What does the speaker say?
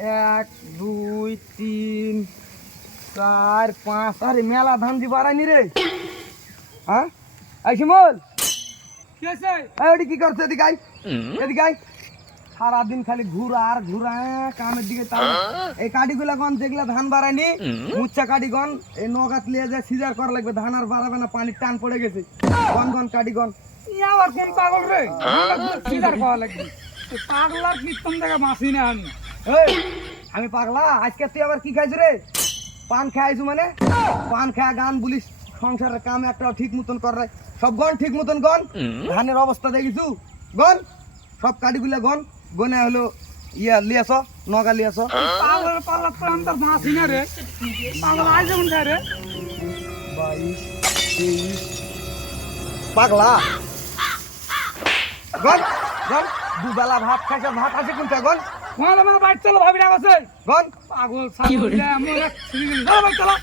এক দুই তিন চার পাঁচ, আরে মেলা ধান দি বাড়াইনি রে। হ্যাঁ এই শিমুল, কি আছে? ওটি কি করছে? এদিকে আই, এদিকে আই। সারাদিন খালি ঘুরা আর ঘুরা, কামের দিকে তাও। এই কাঠিগুলা গন যেগুলা ধান বাড়ায়নি, মুচ্ছা কাঠি গন, এই নগাত লিয়ে যায় সিজার করা লাগবে। ধান আর বাড়াবে না, পানির টান পড়ে গেছে। গন গন কাঠি গন। ই আবার কোন পাগল রে? সিজার খাওয়া লাগবে। পাগলার কীর্তন দেখা মাসি না আমি। এই, আমি পাগলা? আজকে তুই আবার কি খাইছ রে? পান খাইছু মানে? পান খায় গান বলিস, সংসারের কাম একটাও ঠিক মতন করে। সব গন ঠিক মতন গন। ধানের অবস্থা দেখিছু? গন সব কাঠিগুলা গন। গনে হলো ইয়া লিয়াছ, নগা লিয়াছ। পাগলের পাল্লা তো আমি তোর মাসি না রে। পাগল আজ যেমন খায় রে। 22, 23, পাগলা গন গন। দুবেলা ভাত খাইছ, ভাত আছে কোনটা? গন তোমার আমার বাইক চলো ভাবি না গেছে। গন। পাগল ছাগল আমি এক সিরিজ চলো বাইক চলো।